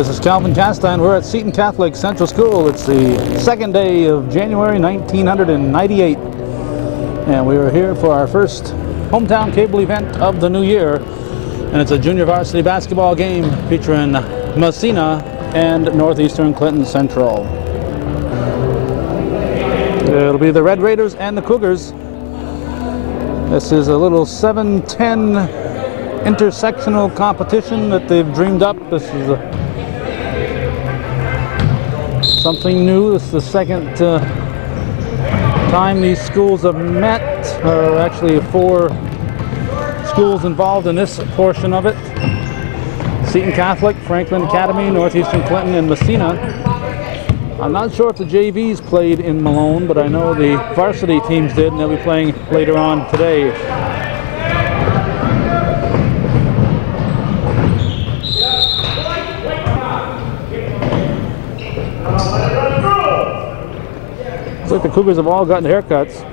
This is Calvin Castine. We're at Seton Catholic Central School. It's the second day of January 1998. And we are here for our first hometown cable event of the new year. And it's a junior varsity basketball game featuring Massena and Northeastern Clinton Central. It'll be the Red Raiders and the Cougars. This is a little 7-10 intersectional competition that they've dreamed up. This is something new. This is the second time these schools have met. Actually, 4 schools involved in this portion of it. Seton Catholic, Franklin Academy, Northeastern Clinton, and Massena. I'm not sure if the JVs played in Malone, but I know the varsity teams did, and they'll be playing later on today. Looks like the Cougars have all gotten haircuts.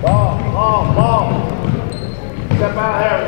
Ball. Step out here.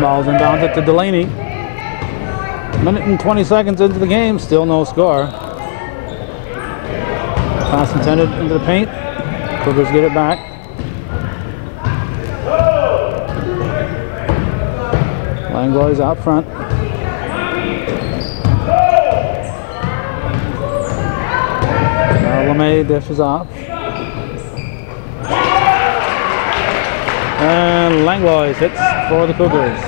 Ball's inbounded to Delaney. Minute and 20 seconds into the game, still no score. Pass intended into the paint. Cougars get it back. Langlois out front. Now LeMay dishes off. And Langlois hits for the Cougars.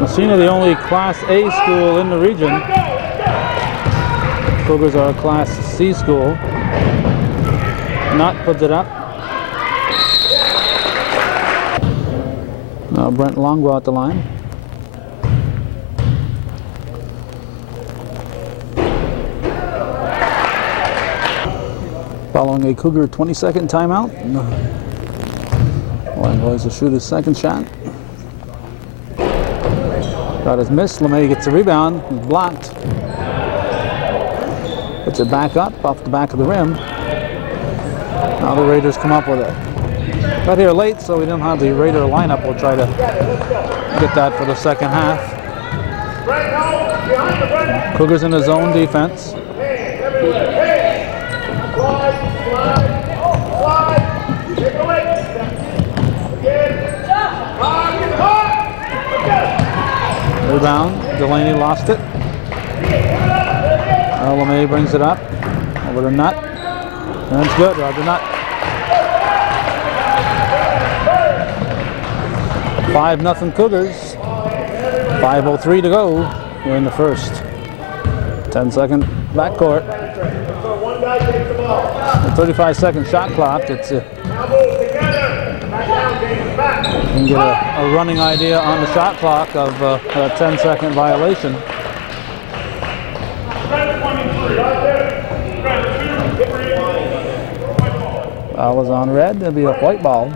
Massena, the only Class A school in the region. Cougars are a Class C school. Knott puts it up. Now Brent Longo at the line. Following a Cougar 20-second timeout. Langlois will shoot his second shot. Got his miss. LeMay gets the rebound. He's blocked. Puts it back up off the back of the rim. Now the Raiders come up with it. Got here late, so we didn't have the Raider lineup. We'll try to get that for the second half. Cougars in the zone defense. Rebound. Delaney lost it. LeMay brings it up. Over to Nutt. And it's good. Roger Nutt. 5-0 Cougars. 5:03 to go here in the first. 10-second backcourt. The 35-second shot clock. It's you can get a running idea on the shot clock of a 10-second violation. Foul is on red. There'll be a white ball.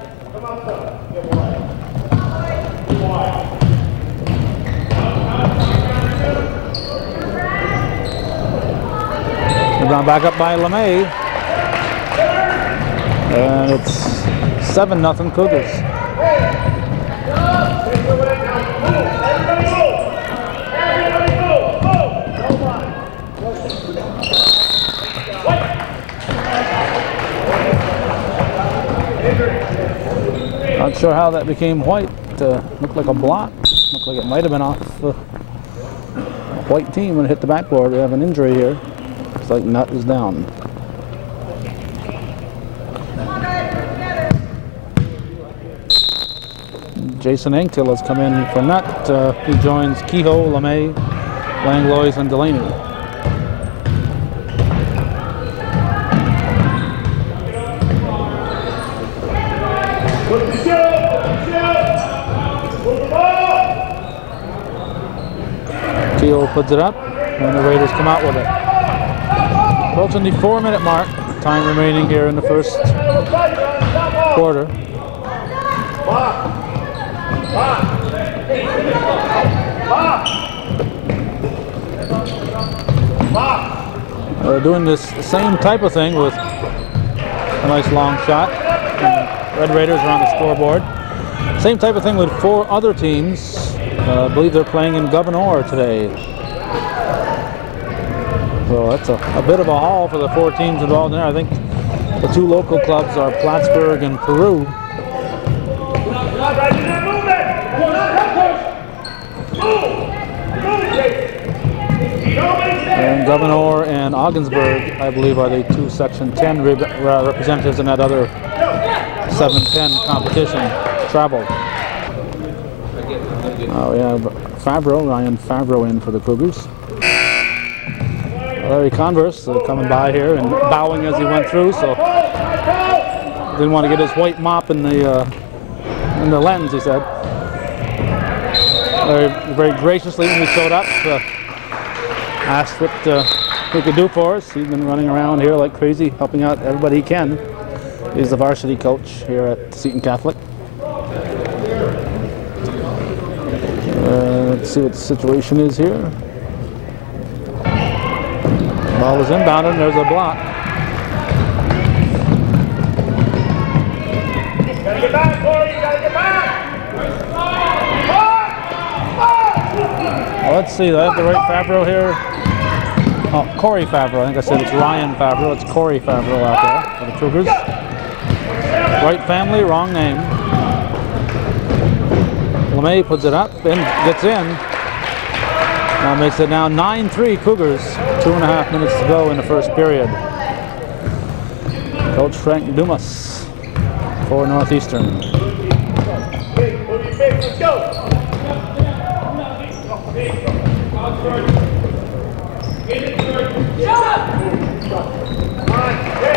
Rebound back up by LeMay. And it's 7-0 Cougars. Not sure how that became white. Looked like a block. Looked like it might have been off the white team when it hit the backboard. We have an injury here. Looks like Nutt is down. Jason Anktil has come in for Nutt. He joins Kehoe, LeMay, Langlois, and Delaney. Kehoe puts it up, and the Raiders come out with it. Approaching the 4-minute mark. Time remaining here in the first quarter. Doing this same type of thing with a nice long shot. And Red Raiders are on the scoreboard. Same type of thing with 4 other teams. I believe they're playing in Governor today. So that's a bit of a haul for the 4 teams involved in there. I think the 2 local clubs are Plattsburgh and Peru. And Governor and Ogdensburg, I believe, are the 2 Section 10 representatives in that other 7-10 competition travel. Oh yeah, Ryan Favreau in for the Cougars. Larry Converse coming by here and bowing as he went through, so didn't want to get his white mop in the lens, he said. Very graciously when he showed up, asked what he could do for us. He's been running around here like crazy, helping out everybody he can. He's the varsity coach here at Seton Catholic. Let's see what the situation is here. Ball is inbounded and there's a block. Gotta get back, Corey, you gotta get back! Well, let's see, do I have the right Favreau here? Oh, Corey Favreau. I think I said it's Ryan Favreau. It's Corey Favreau out there for the Cougars. Right family, wrong name. LeMay puts it up and gets in. Now makes it now 9-3 Cougars. 2.5 minutes to go in the first period. Coach Frank Dumas for Northeastern. Let's go!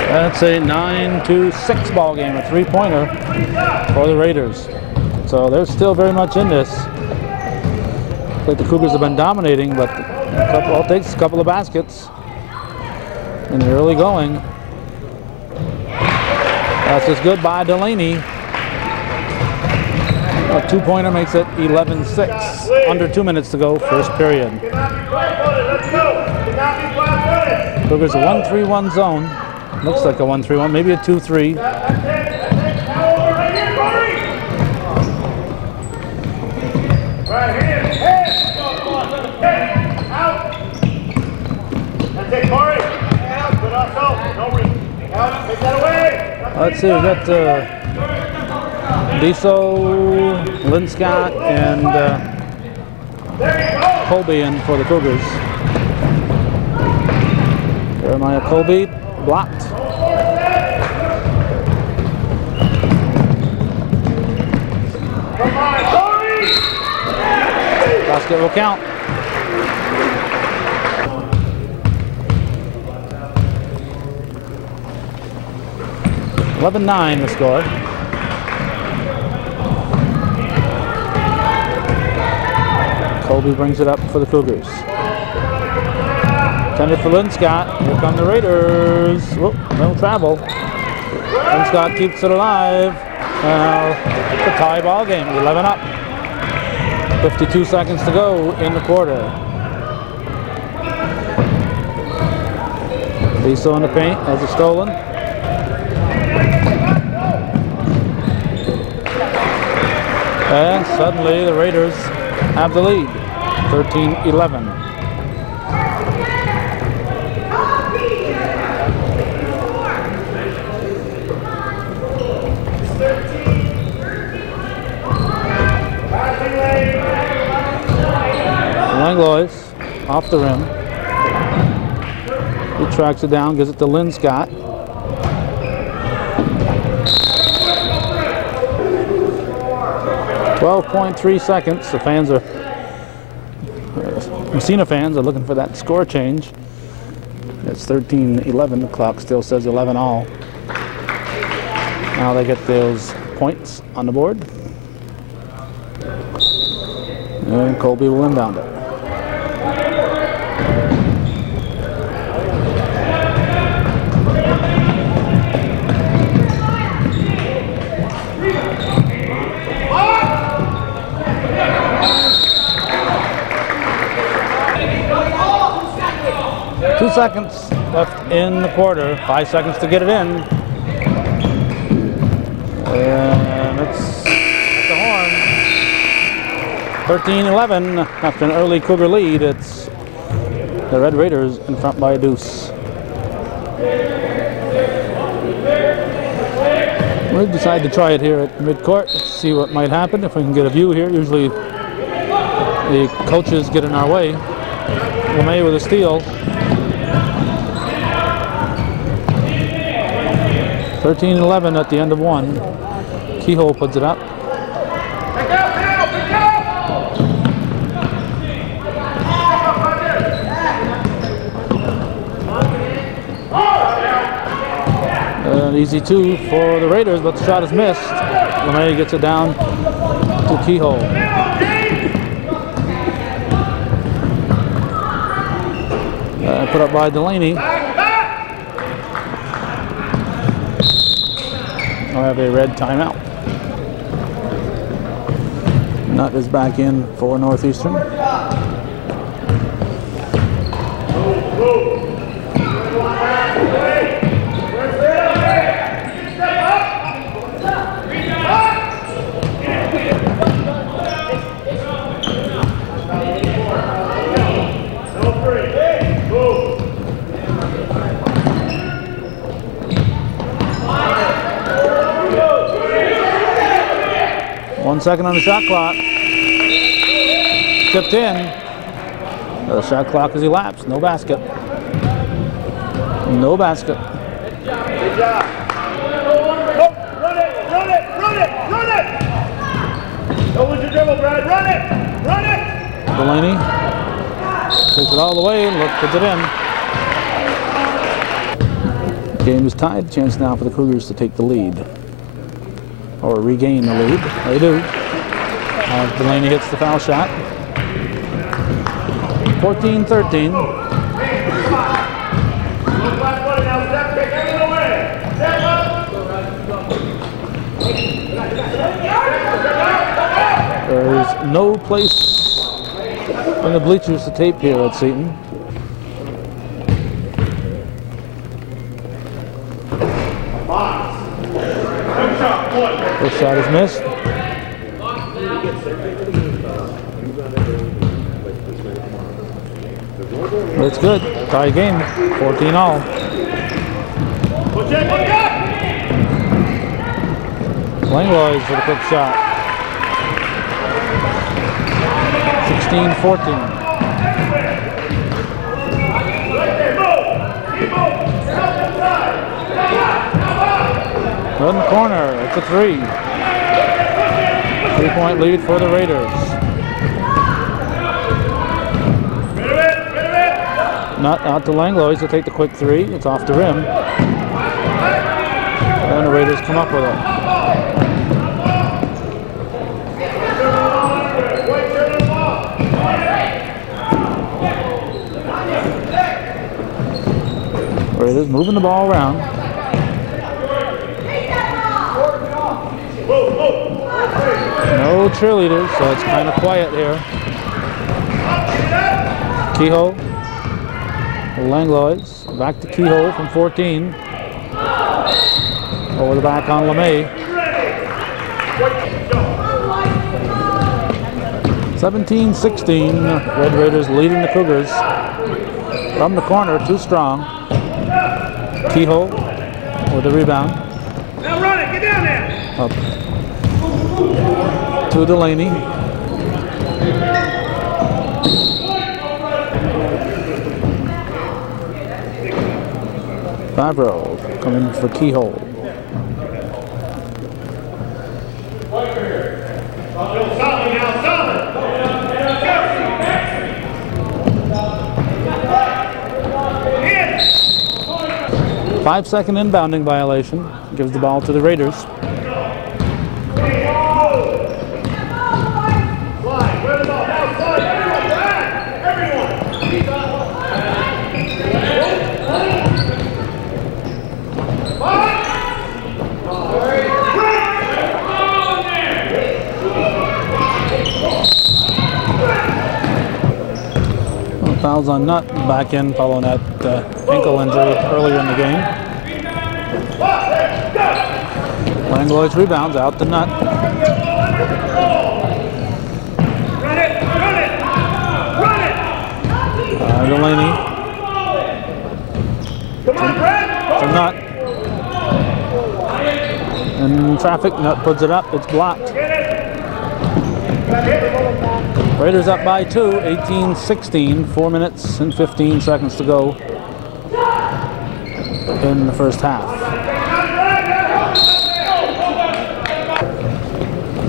That's a 9-6 ball game, a 3-pointer for the Raiders. So they're still very much in this. Like the Cougars have been dominating, but all it takes a couple of baskets in the early going. That's just good by Delaney. A 2-pointer makes it 11-6. Under 2 minutes to go, first period. Cougars a 1-3-1 zone. Looks like a 1-3-1, maybe a 2-3. Let's see, we got Deso, Linscott, and Colby in for the Cougars. Jeremiah Colby blocked. Basket will count. (11-9) the score. Colby brings it up for the Cougars. Intended for Linscott. Here come the Raiders. Whoop, no travel. Linscott keeps it alive. It's a tie ball game. 11 up. 52 seconds to go in the quarter. Deso in the paint has it stolen. And suddenly the Raiders have the lead, 13-11. Langlois off the rim. He tracks it down, gives it to Lynn Scott. .3 seconds. The fans are, Massena fans are looking for that score change. It's 13-11. The clock still says 11 all. Now they get those points on the board. And Colby will inbound it. Two seconds left in the quarter. 5 seconds to get it in. And it's at the horn. 13-11 after an early Cougar lead. It's the Red Raiders in front by a deuce. We decided to try it here at midcourt. Let's see what might happen if we can get a view here. Usually the coaches get in our way. LeMay with a steal. 13-11 at the end of one. Kehoe puts it up. An easy two for the Raiders, but the shot is missed. LeMay gets it down to Kehoe. Put up by Delaney. I'll have a red timeout. Nutt is back in for Northeastern. Second on the shot clock. Tipped in. The shot clock has elapsed. No basket. No basket. Good job. Run it, run it, run it, run it. Don't lose your dribble, Brad. Run it, run it. Delaney takes it all the way and puts it in. Game is tied. Chance now for the Cougars to take the lead. Or regain the lead. They do. Delaney hits the foul shot. 14-13. There is no place in the bleachers to tape here at Seton. First shot is missed. It's good. Tie game. 14 all. Langlois for the quick shot. 16-14. In the corner, it's a three. 3-point lead for the Raiders. Not out to Langlois to take the quick three. It's off the rim. And the Raiders come up with it. Raiders moving the ball around. No cheerleaders, so it's kind of quiet here. Kehoe, Langlois, back to Kehoe from 14. Over the back on LeMay. 17-16, Red Raiders leading the Cougars. From the corner, too strong. Kehoe with the rebound. Now run it, get down there. Up to Delaney. Favreau coming for Keyhole. Solid now, solid. 5-second inbounding violation. Gives the ball to the Raiders. Fouls on Nutt back in following that ankle injury earlier in the game. Langlois rebounds out to Nutt. Delaney to Nutt. In traffic, Nutt puts it up. It's blocked. Raiders up by 2, 18-16, 4 minutes and 15 seconds to go in the first half.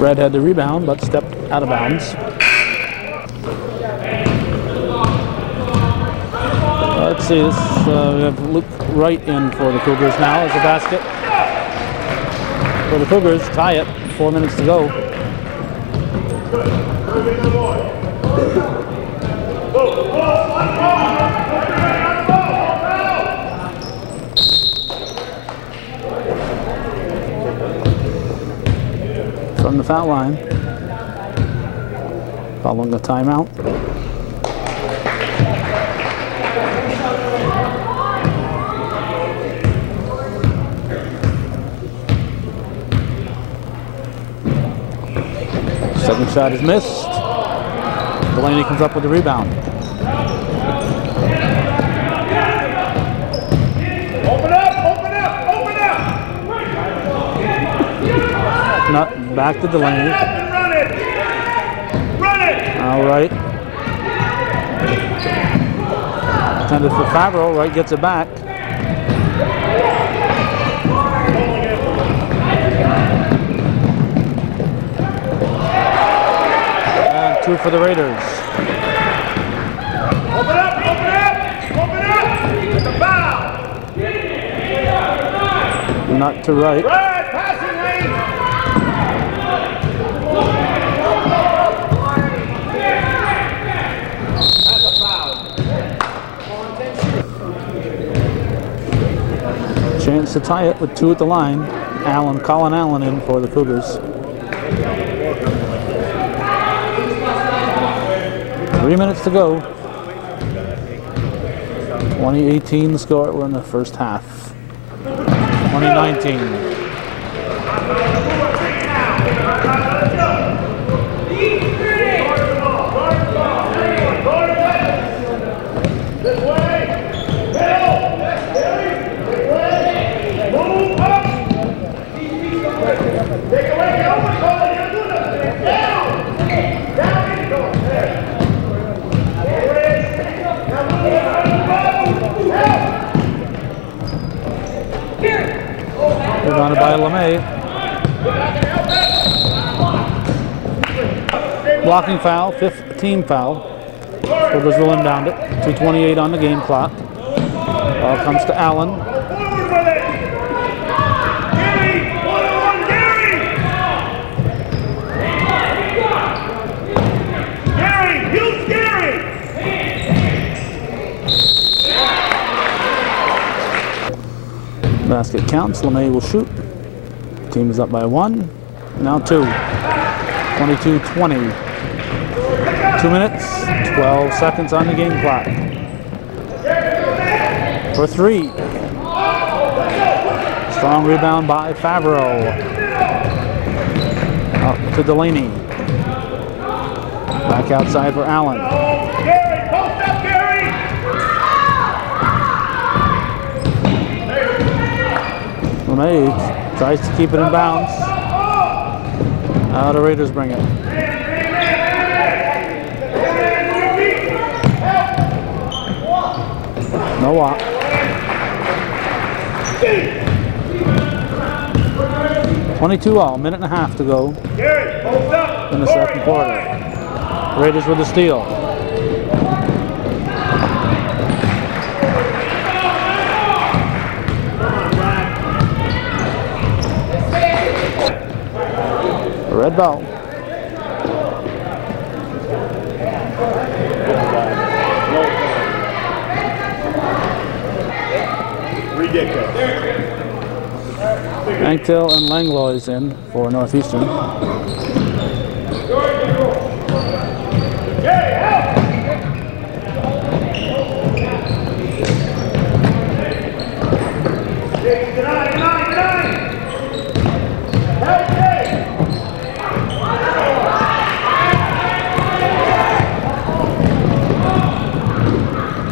Red had the rebound, but stepped out of bounds. Let's see, this, we have Luke Wright in for the Cougars now as a basket. For the Cougars, tie it, 4 minutes to go. From the foul line, following the timeout. Second shot is missed. Delaney comes up with the rebound. Open up, open up, open up! Nutt back to Delaney. Run it! Run it! All right. Intended for Favreau. Wright gets it back. And 2 for the Raiders. Open up, open up, open up! It's a foul! Nutt to Wright. Right, passing lane! That's a foul. Chance to tie it with 2 at the line. Colin Allen in for the Cougars. 3 minutes to go. 2018 the score. We're in the first half. 2019. Rebounded by LeMay. Blocking foul, 5th team foul. Cougars will inbound it. 2:28 on the game clock. Ball comes to Allen. Basket counts. LeMay will shoot. Team is up by 1. Now 2. 22-20. 2 minutes, 12 seconds on the game clock. For 3. Strong rebound by Favreau. Up to Delaney. Back outside for Allen. LeMay tries to keep it in bounds. Now the Raiders bring it. No walk. 22 all, minute and a half to go in the second quarter. Raiders with a steal. Red ball. Ridiculous. Anktil and Langlois in for Northeastern.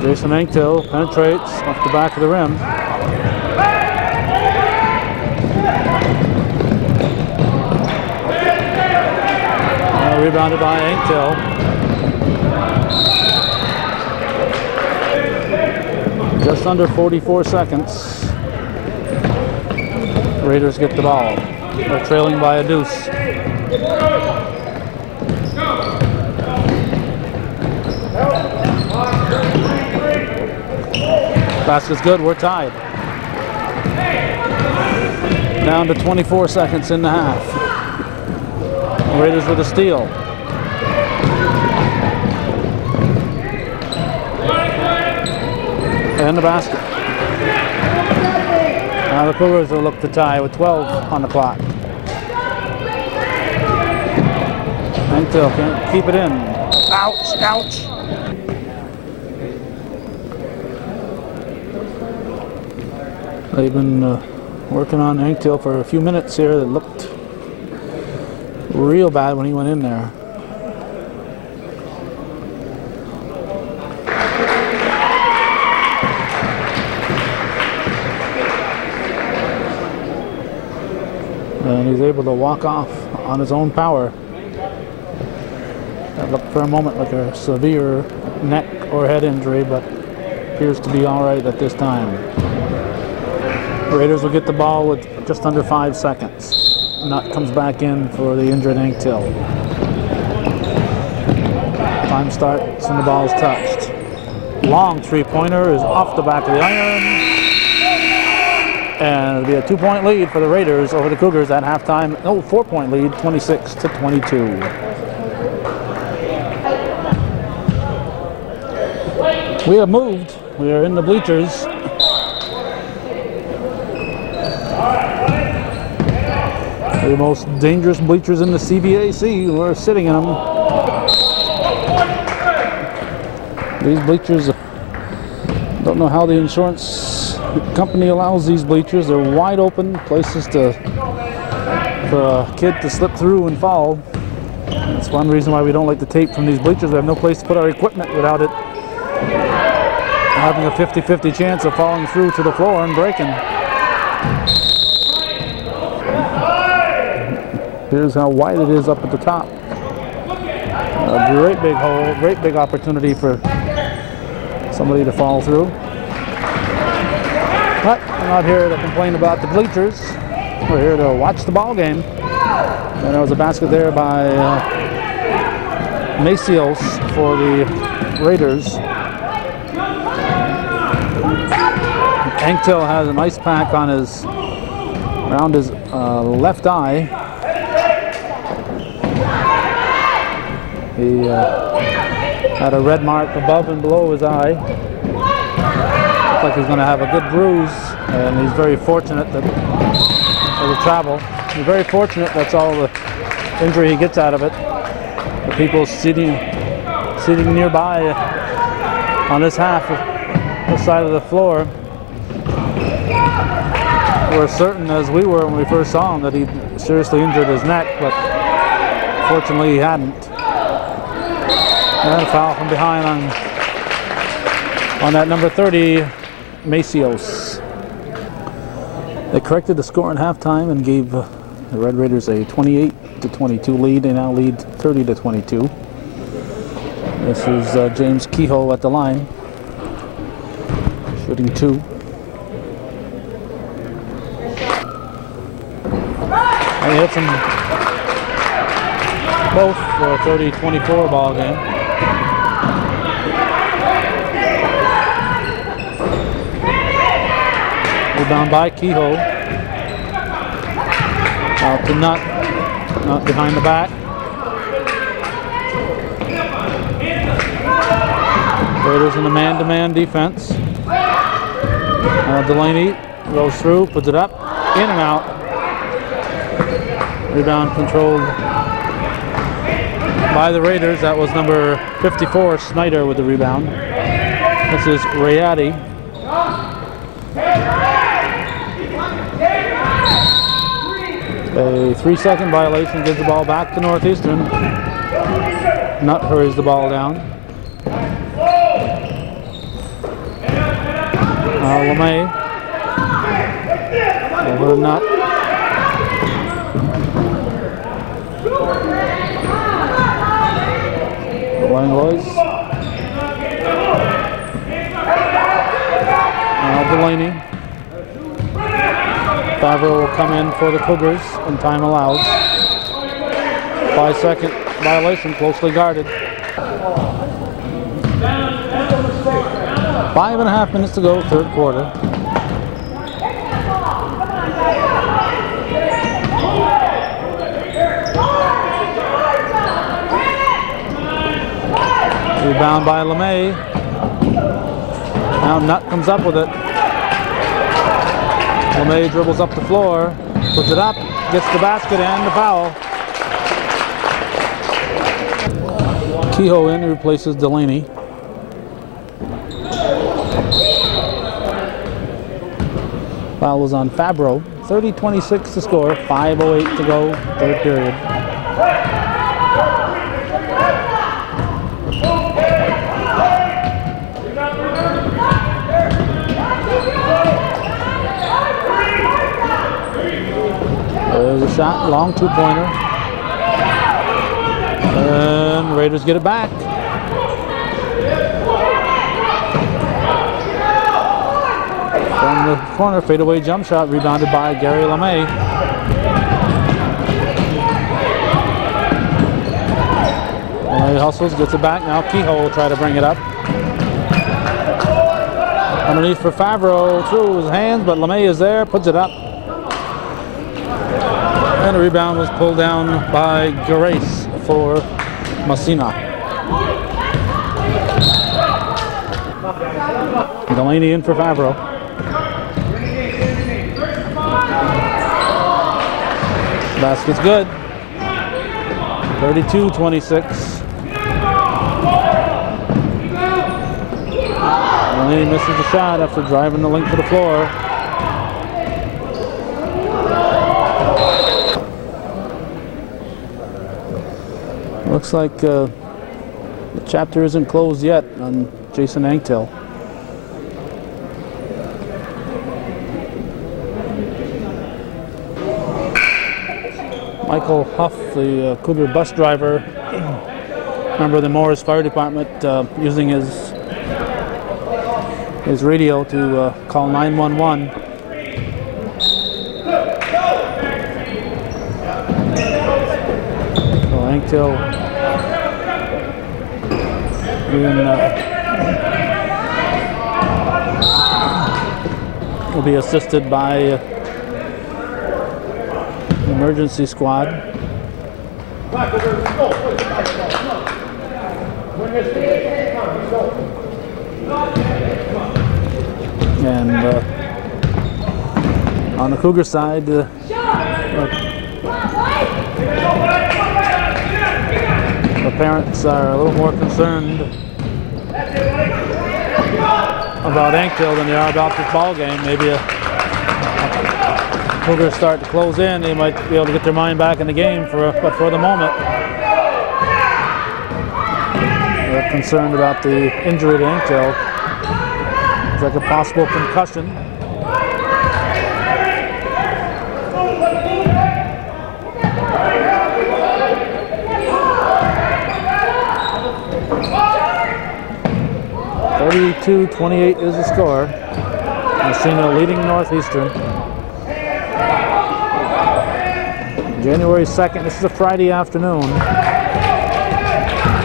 Jason Anktil penetrates off the back of the rim. Rebounded by Anktil. Just under 44 seconds. Raiders get the ball. They're trailing by a deuce. Basket's good, we're tied. Down to 24 seconds in the half. Raiders with a steal. And the basket. Now the Cougars will look to tie with 12 on the clock. Anktil can't keep it in. Ouch, ouch. They've been working on Anktil for a few minutes here. That looked real bad when he went in there. And he's able to walk off on his own power. That looked for a moment like a severe neck or head injury, but appears to be all right at this time. Raiders will get the ball with just under 5 seconds. Nutt comes back in for the injured Anktil. Time starts and the ball's touched. Long three-pointer is off the back of the iron. And it'll be a 2-point lead for the Raiders over the Cougars at halftime. No, 4-point lead, 26-22. We have moved. We are in the bleachers. The most dangerous bleachers in the CBAC. We're sitting in them. These bleachers, don't know how the insurance company allows these bleachers. They're wide open, places for a kid to slip through and fall. That's one reason why we don't like the tape from these bleachers. We have no place to put our equipment without it having a 50-50 chance of falling through to the floor and breaking. Here's how wide it is up at the top. A great big hole, great big opportunity for somebody to fall through. But we're not here to complain about the bleachers. We're here to watch the ball game. And there was a basket there by Macios for the Raiders. Anktil has an ice pack on around his left eye. He had a red mark above and below his eye. Looks like he's going to have a good bruise, and he's very fortunate that it'll travel. He's very fortunate that's all the injury he gets out of it. The people sitting nearby on this this side of the floor were certain, as we were when we first saw him, that he'd seriously injured his neck, but fortunately he hadn't. And a foul from behind on that number 30, Macios. They corrected the score in halftime and gave the Red Raiders a 28-22 lead. They now lead 30-22. This is James Kehoe at the line, shooting 2. They hit them both for a 30-24 ball game. Rebound by Kehoe. Out to Nutt. Nutt behind the back. Raiders in a man-to-man defense. Delaney goes through, puts it up, in and out. Rebound controlled by the Raiders. That was number 54, Snyder, with the rebound. This is Rayati. A 3-second violation gives the ball back to Northeastern. Nutt hurries the ball down. LeMay over to Nutt. Langlois. Now Delaney. Favreau will come in for the Cougars, and time allows. 5-second violation, closely guarded. 5.5 minutes to go, third quarter. Rebound by LeMay. Now Nutt comes up with it. LeMay dribbles up the floor, puts it up, gets the basket and the foul. Kehoe in, replaces Delaney. Foul was on Favreau. 30-26 to score, 5:08 to go, third period. There's a shot, long two-pointer. And Raiders get it back. From the corner, fadeaway jump shot, rebounded by Gary LeMay. LeMay hustles, gets it back. Now Kehoe will try to bring it up. Underneath for Favreau, through his hands, but LeMay is there, puts it up. And the rebound was pulled down by Grace for Massena. Delaney in for Favreau. Basket's good. 32-26. Delaney misses the shot after driving the length of the floor. Looks like the chapter isn't closed yet on Jason Anktil. Michael Huff, the Cougar bus driver, member of the Morris Fire Department, using his radio to call 911. So Anktil will be assisted by emergency squad. And on the Cougar side, the parents are a little more concerned about Anktil than they are about this ball game. Maybe Cougars start to close in, they might be able to get their mind back in the game, but for the moment, they're concerned about the injury to Anktil. It's like a possible concussion. (32-28) is the score. Massena leading Northeastern. January 2nd. This is a Friday afternoon.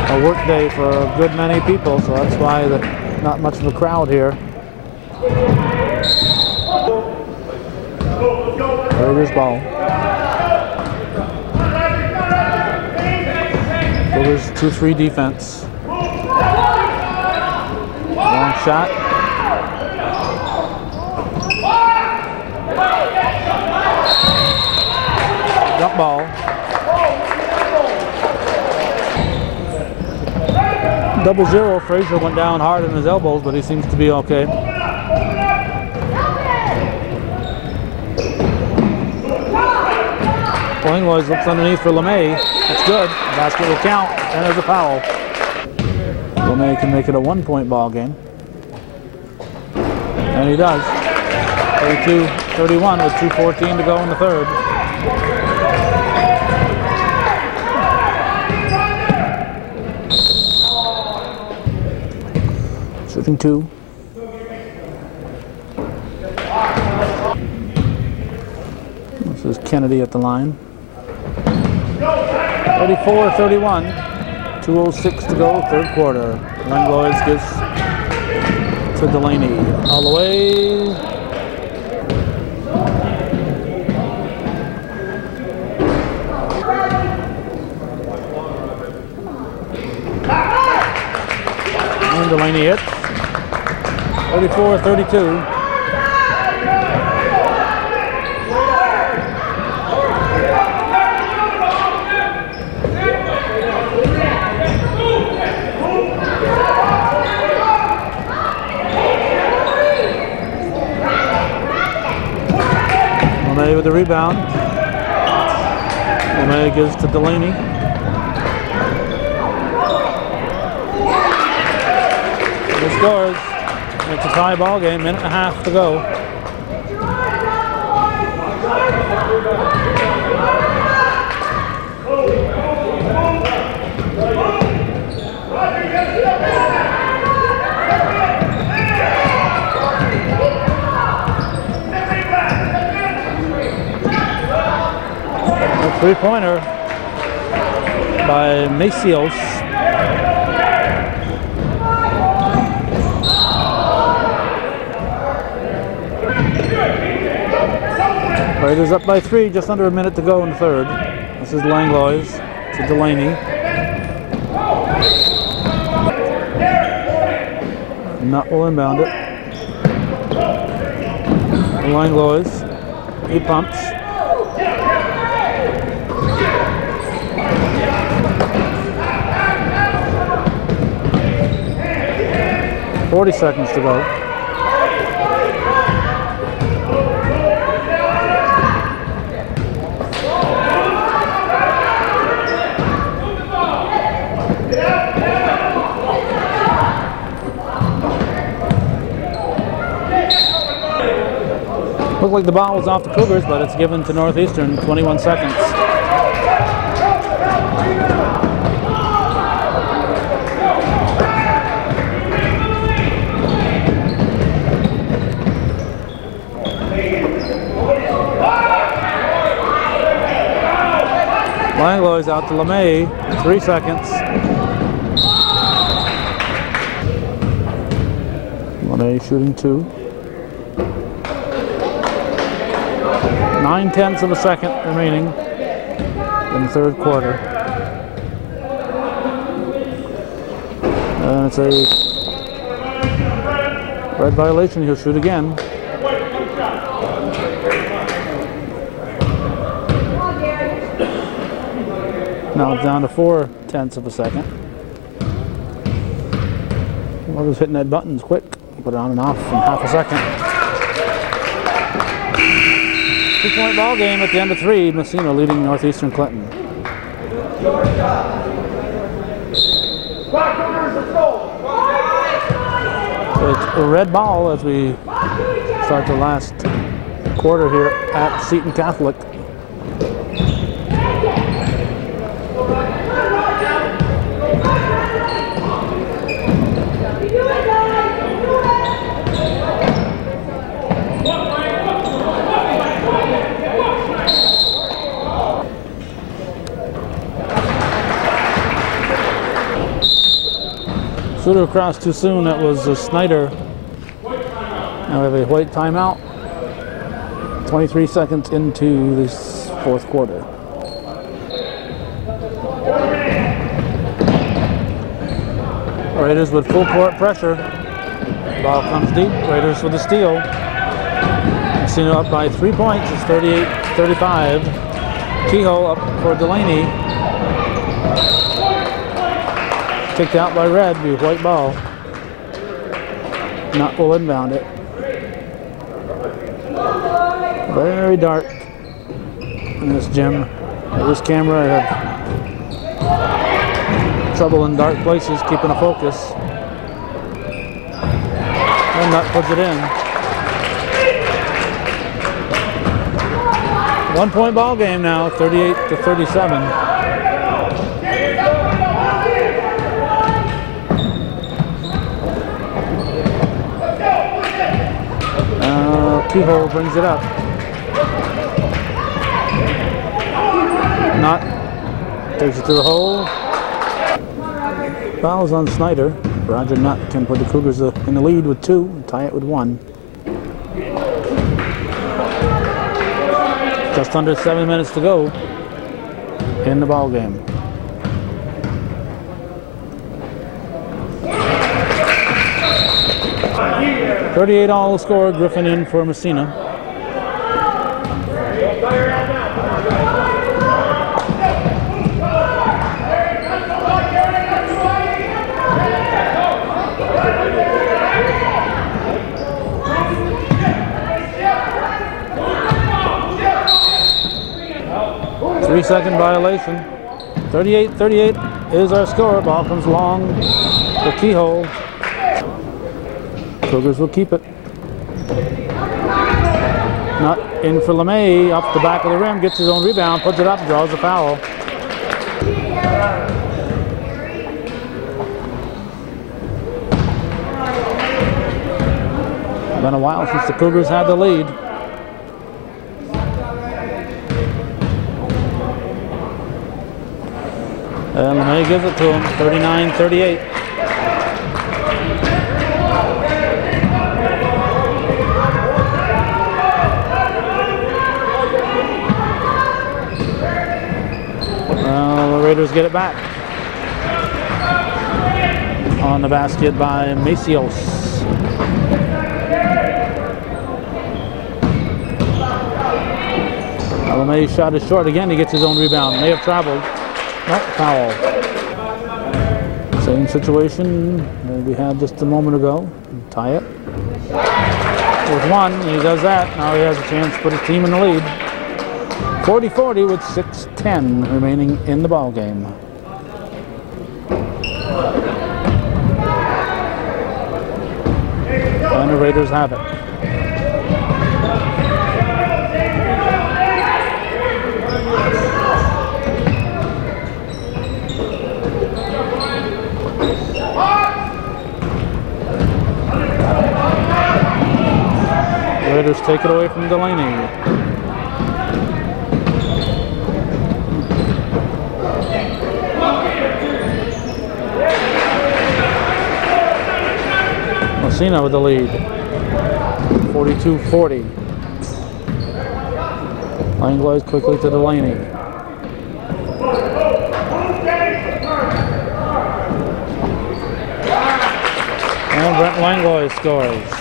A work day for a good many people, so that's why not much of a crowd here. Cougars ball. Cougars 2-3 defense. Long shot. Jump ball. Double zero. Frazier went down hard on his elbows, but he seems to be okay. Langlois looks underneath for LeMay. That's good. The basket will count, and there's a foul. LeMay can make it a 1-point ball game. And he does. 32-31 with 2:14 to go in the third. Shooting two. This is Kennedy at the line. 34-31. 2:06 to go, third quarter. Langlois gives to Delaney. All the way. And Delaney hits. 34-32. LeMay with the rebound. LeMay gives to Delaney. He scores. It's a tie ball game, minute and a half to go. A three-pointer by Macios. Raiders up by 3, just under a minute to go in the third. This is Langlois to Delaney. Nutt will inbound it. Langlois, he pumps. .40 seconds to go. Looked like the ball was off the Cougars, but it's given to Northeastern, 21 seconds. Langlois out to LeMay, 3 seconds. LeMay shooting 2. 9/10 of a second remaining in the third quarter. And it's a red violation. He'll shoot again. Now it's down to 4/10 of a second. Whoever's hitting that button's quick. Put it on and off in half a second. 2-point ball game at the end of 3. Massena leading Northeastern Clinton. So it's a red ball as we start the last quarter here at Seton Catholic. Threw it across too soon. That was Snyder. Now we have a white timeout. 23 seconds into this fourth quarter. Raiders with full court pressure. Ball comes deep. Raiders with a steal. Massena up by 3 points. It's 38-35. Kehoe up for Delaney. Kicked out by Red. Be a white ball. Not will inbound it. Very dark in this gym. This camera, I have trouble in dark places keeping a focus. And Nut puts it in. 1 point ball game now, 38-37. Kehoe brings it up. Nut takes it to the hole. Fouls on Snyder. Roger Nutt can put the Cougars in the lead with 2 and tie it with 1. Just under 7 minutes to go in the ball game. .38 all score. Griffin in for Massena. Three-second violation. 38-38 is our score. Ball comes long for Kehoe. Cougars will keep it. Not in for LeMay. Up the back of the rim. Gets his own rebound. Puts it up. Draws a foul. Been a while since the Cougars had the lead. And LeMay gives it to him, 39-38. Well, the Raiders get it back. On the basket by Macios. LeMay shot is short again. He gets his own rebound. May have traveled. No, foul. Same situation that we had just a moment ago. Tie it. With 1, he does that. Now he has a chance to put his team in the lead. 40-40 with 6:10 remaining in the ball game. And the Raiders have it. Raiders take it away from Delaney. Massena with the lead. 42-40. Langlois quickly to Delaney. And Brent Langlois scores.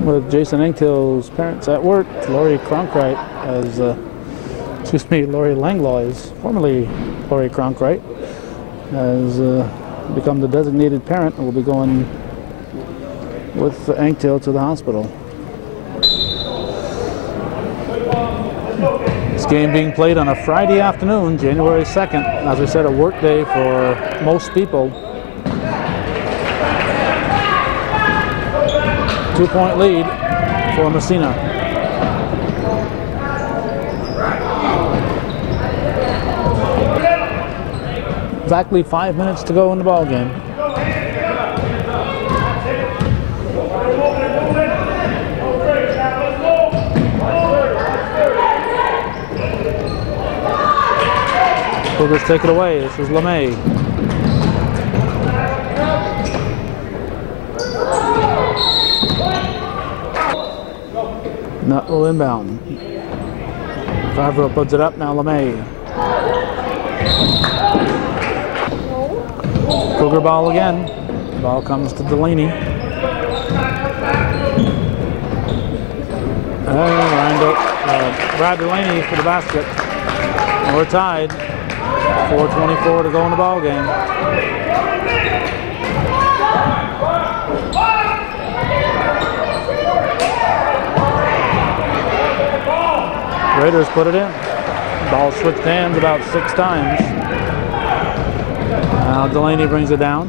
With Jason Engtill's parents at work, Lori Cronkright Lori Langlois, formerly Lori Cronkright, has become the designated parent and will be going with Engtill to the hospital. This game being played on a Friday afternoon, January 2nd. As I said, a work day for most people. 2-point lead for Massena. Exactly 5 minutes to go in the ball game. Cougars take it away. This is LeMay. Nutt will inbound. Favreau puts it up, now LeMay. Cougar ball again. Ball comes to Delaney. Brad Delaney for the basket. And we're tied. 4:24 to go in the ball game. Raiders put it in. Ball switched hands about 6 times. Now Delaney brings it down.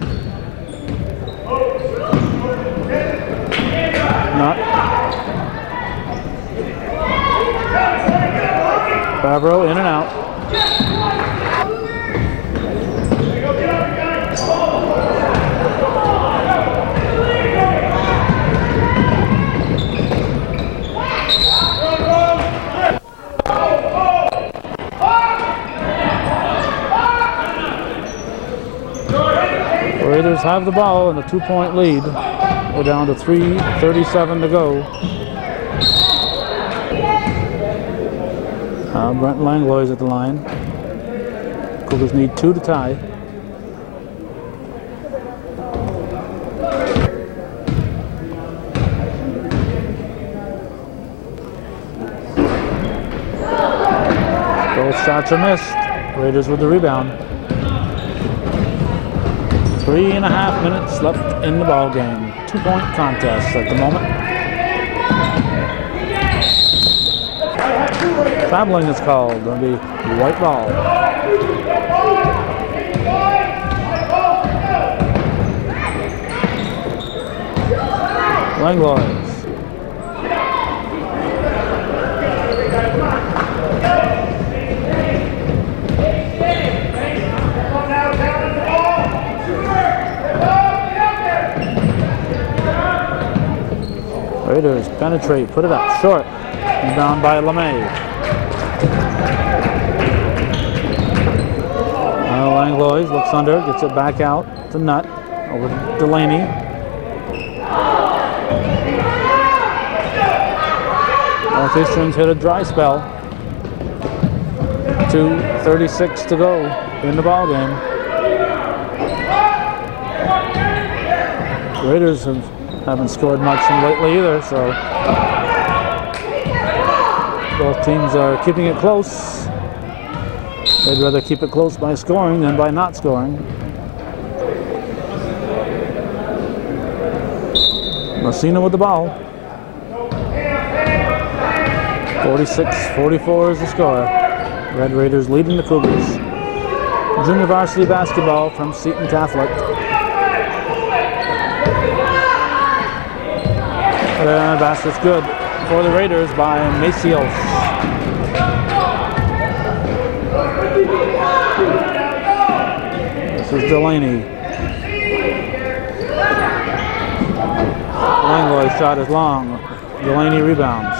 Nutt. Favreau in and out. Raiders have the ball and a 2-point lead. We're down to 3:37 to go. Brent Langlois at the line. Cougars need 2 to tie. Both shots are missed. Raiders with the rebound. 3.5 minutes left in the ball game. 2-point contest at the moment. Traveling is called. Going to be white ball. Langlois. Raiders penetrate, put it up short. Rebound by LeMay. Langlois looks under, gets it back out to Nutt. Over to Delaney. Northeastern's hit a dry spell. 2:36 to go in the ball game. Raiders haven't scored much lately either, so both teams are keeping it close. They'd rather keep it close by scoring than by not scoring. Massena with the ball. 46-44 is the score. Red Raiders leading the Cougars. Junior varsity basketball from Seton Catholic. Basket's good for the Raiders by Macios. This is Delaney. Langlois shot is long. Delaney rebounds.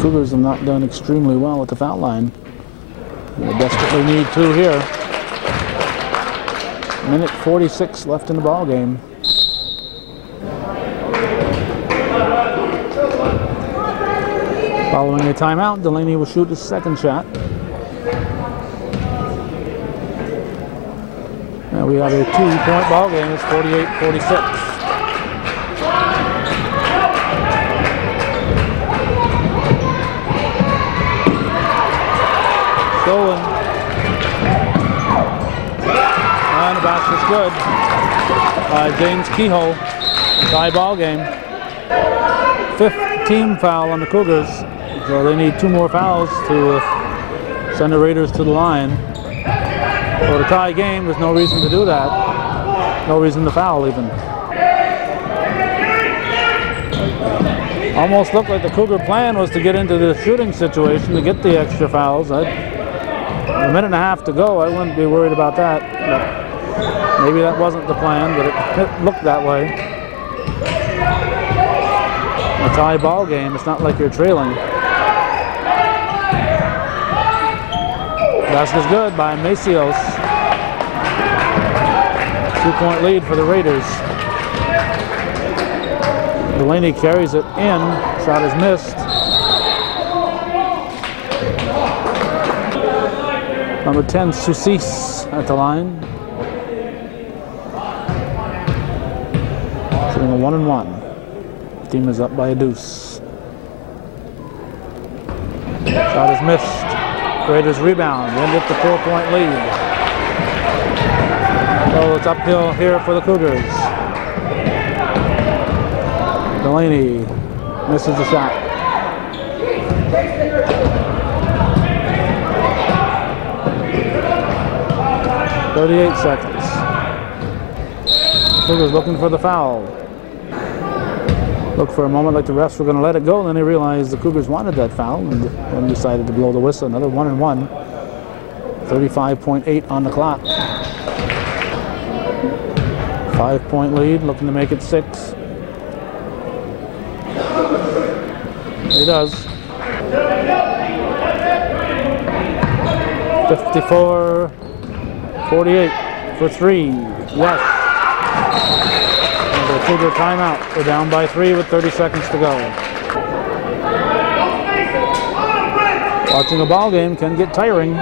Cougars have not done extremely well at the foul line. They desperately need 2 here. Minute 46 left in the ball game. Following a timeout, Delaney will shoot his second shot. Now we have a 2-point ball game. It's 48-46. Stolen. And the basket's good by James Kehoe. Tie ball game. 5th team foul on the Cougars. So they need 2 more fouls to send the Raiders to the line. For the tie game, there's no reason to do that. No reason to foul even. Almost looked like the Cougar plan was to get into the shooting situation to get the extra fouls. A minute and a half to go, I wouldn't be worried about that. But maybe that wasn't the plan, but it looked that way. A tie ball game. It's not like you're trailing. Basket's good by Macios. 2-point lead for the Raiders. Delaney carries it in. Shot is missed. Number 10, Susis at the line. Shooting a 1-1. Team is up by a deuce. Shot is missed. Raiders rebound. End up the 4-point lead. So it's uphill here for the Cougars. Delaney misses the shot. 38 seconds. Cougars looking for the foul. Looked for a moment like the refs were going to let it go, and then they realized the Cougars wanted that foul and then decided to blow the whistle. Another 1-1. 35.8 on the clock. 5-point lead, looking to make it 6. He does. 54-48 for 3. Yes. And the Cougar timeout. We're down by 3 with 30 seconds to go. Watching a ball game can get tiring.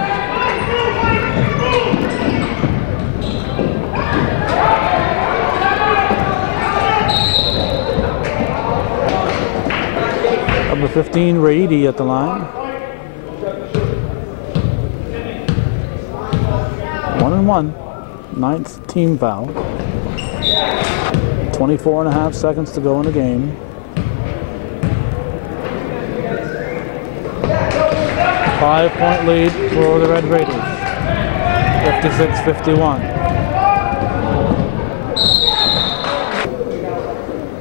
Number 15, Raidi at the line. 1-1. 9th team foul. 24.5 seconds to go in the game. Five-point lead for the Red Raiders. 56-51.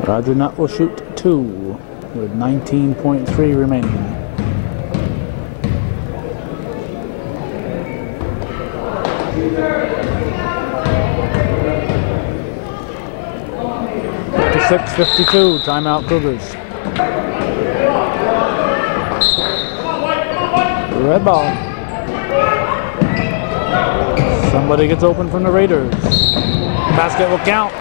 Roger Nutt will shoot 2 with 19.3 remaining. .56-52, timeout Cougars. Red ball. Somebody gets open from the Raiders. Basket will count.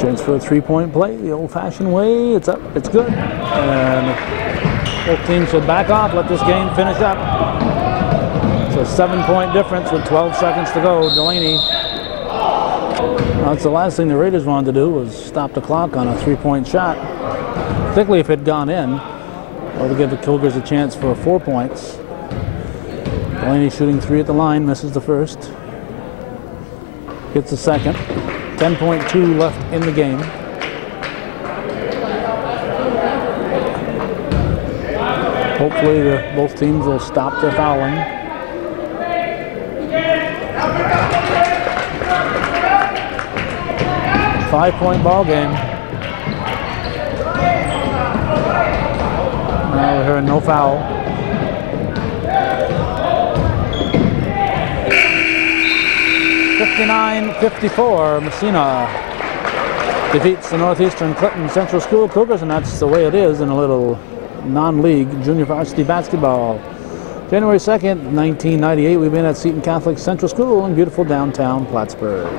Chance for a 3-point play, the old-fashioned way. It's up, it's good. And both teams should back off, let this game finish up. It's a 7-point difference with 12 seconds to go. Delaney. That's the last thing the Raiders wanted to do was stop the clock on a 3-point shot, particularly if it had gone in, or to give the Cougars a chance for 4 points. Delaney shooting 3 at the line, misses the first. Gets the second. 10.2 left in the game. Hopefully both teams will stop their fouling. Five-point ball game. Now we're hearing no foul. .59-54, Massena defeats the Northeastern Clinton Central School Cougars, and that's the way it is in a little non-league junior varsity basketball. January 2nd, 1998, we've been at Seton Catholic Central School in beautiful downtown Plattsburgh.